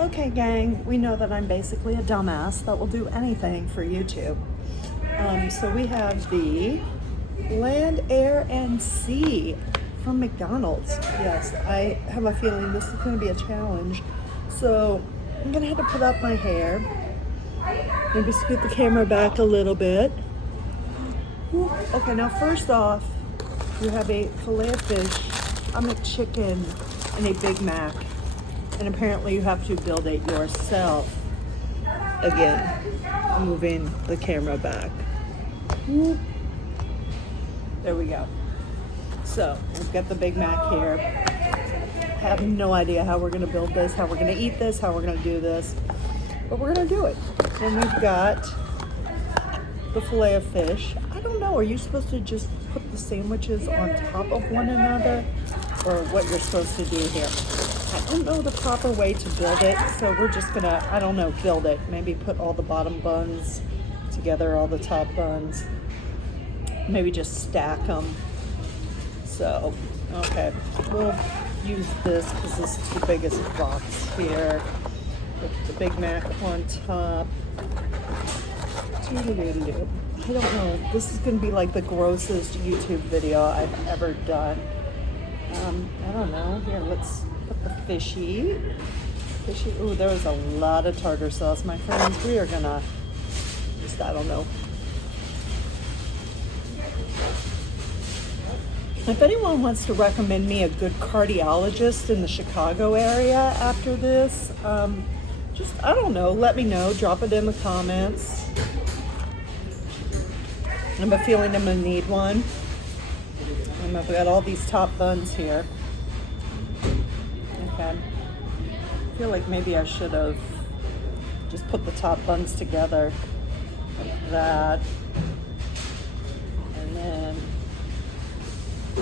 Okay, gang, we know that I'm basically a dumbass that will do anything for YouTube. So we have the Land, Air, and Sea from McDonald's. Yes, I have a feeling this is going to be a challenge. So I'm going to have to put up my hair. Maybe scoot the camera back a little bit. Okay, now first off, you have a filet of fish, a McChicken, and a Big Mac. And apparently you have to build it yourself. Again, moving the camera back. There we go. So, we've got the Big Mac here. I have no idea how we're gonna build this, how we're gonna eat this, how we're gonna do this. But we're gonna do it. Then we've got the filet of fish. I don't know, are you supposed to just put the sandwiches on top of one another? Or what you're supposed to do here? I don't know the proper way to build it, so we're just gonna, I don't know, build it. Maybe put all the bottom buns together, all the top buns. Maybe just stack them. So, okay, we'll use this because this is the biggest box here. Put the Big Mac on top. I don't know, this is gonna be like the grossest YouTube video I've ever done. I don't know, here, let's put the fishy. Ooh, there was a lot of tartar sauce, my friends. We are gonna just, I don't know. If anyone wants to recommend me a good cardiologist in the Chicago area after this, just, I don't know, let me know. Drop it in the comments. I have a feeling I'm gonna need one. I've got all these top buns here. Okay. I feel like maybe I should have just put the top buns together like that. And then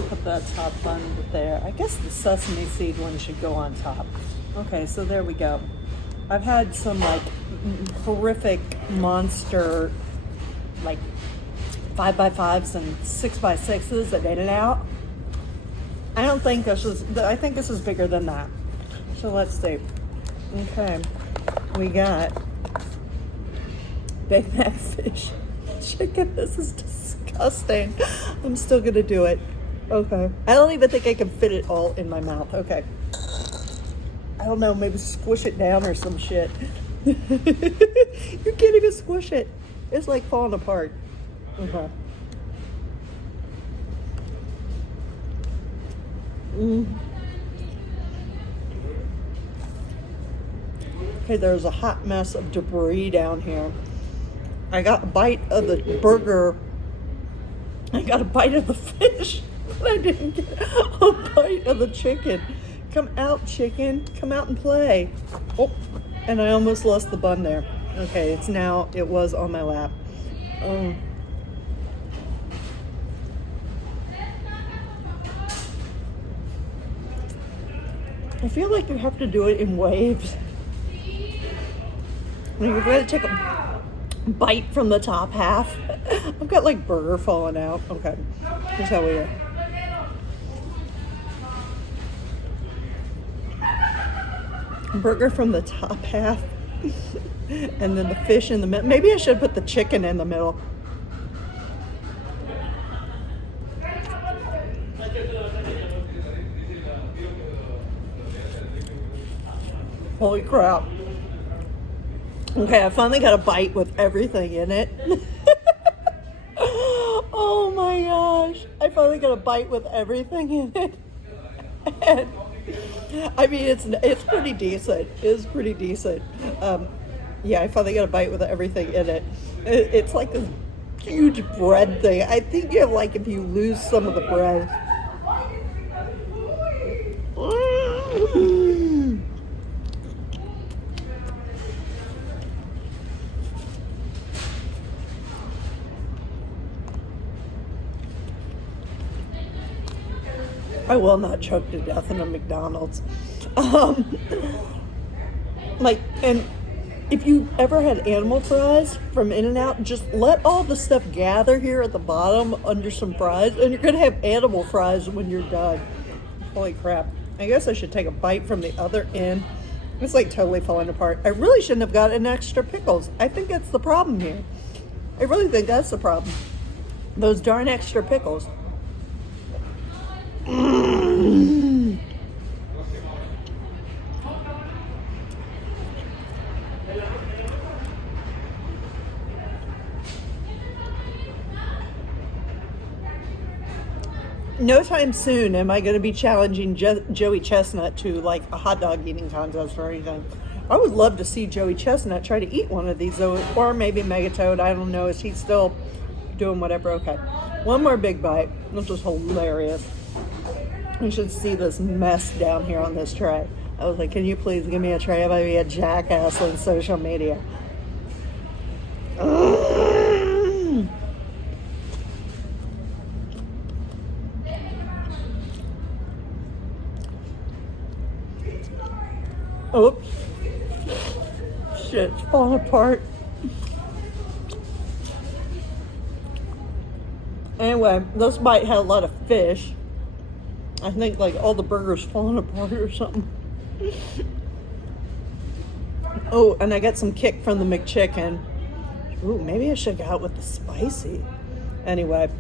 put that top bun there. I guess the sesame seed one should go on top. Okay, so there we go. I've had some like horrific monster like 5x5s and 6x6s at In-N-Out. I don't think this is, I think this is bigger than that. So let's see. Okay, we got Big Mac fish chicken. This is disgusting. I'm still gonna do it. Okay. I don't even think I can fit it all in my mouth. Okay. I don't know, maybe squish it down or some shit. You can't even squish it. It's like falling apart. Okay. Okay, there's a hot mess of debris down here. I got a bite of the burger. I got a bite of the fish, but I didn't get a bite of the chicken. Come out, chicken. Come out and play. Oh, and I almost lost the bun there. Okay, it's now, it was on my lap. I feel like you have to do it in waves. You're going to take a bite from the top half. I've got like burger falling out. Okay, here's how we do. Burger from the top half. And then the fish in the middle. Maybe I should put the chicken in the middle. Holy crap. Okay, I finally got a bite with everything in it. Oh my gosh. I finally got a bite with everything in it. And, I mean, it's pretty decent. It's pretty decent. Yeah, I finally got a bite with everything in it. It's like this huge bread thing. I think you have, like, if you lose some of the bread. I will not choke to death in a McDonald's. Like, and if you ever had animal fries from In-N-Out, just let all the stuff gather here at the bottom under some fries, and you're gonna have animal fries when you're done. Holy crap. I guess I should take a bite from the other end It's like totally falling apart. I really shouldn't have gotten extra pickles. I think that's the problem here. I really think that's the problem. Those darn extra pickles. No time soon am I going to be challenging Joey Chestnut to like a hot dog eating contest or anything. I would love to see Joey Chestnut try to eat one of these, though, or maybe Megatoad. I don't know. Is he still doing whatever? Okay. One more big bite. This is hilarious. You should see this mess down here on this tray. I was like, can you please give me a tray? I'm going to be a jackass on social media. Oops. Shit's falling apart. Anyway, this bite had a lot of fish. I think like all the burgers falling apart or something. Oh, and I got some kick from the McChicken. Ooh, maybe I should go out with the spicy. Anyway,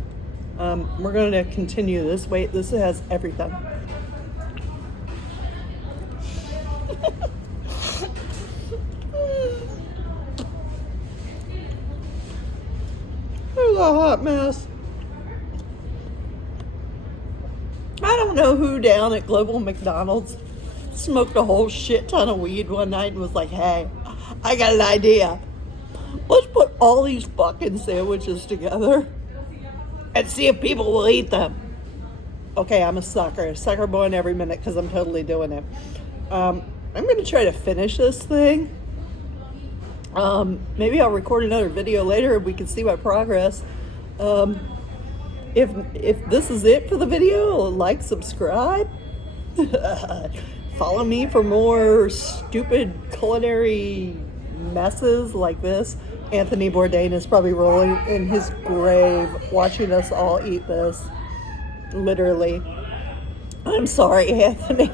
we're going to continue this. Wait, this has everything. There's a hot mess. I don't know who down at Global McDonald's smoked a whole shit ton of weed one night and was like, hey, I got an idea. Let's put all these fucking sandwiches together and see if people will eat them. Okay, I'm a sucker born every minute because I'm totally doing it. I'm going to try to finish this thing. Maybe I'll record another video later and we can see my progress. If this is it for the video, like, subscribe. Follow me for more stupid culinary messes like this. Anthony Bourdain is probably rolling in his grave watching us all eat this. Literally. I'm sorry, Anthony.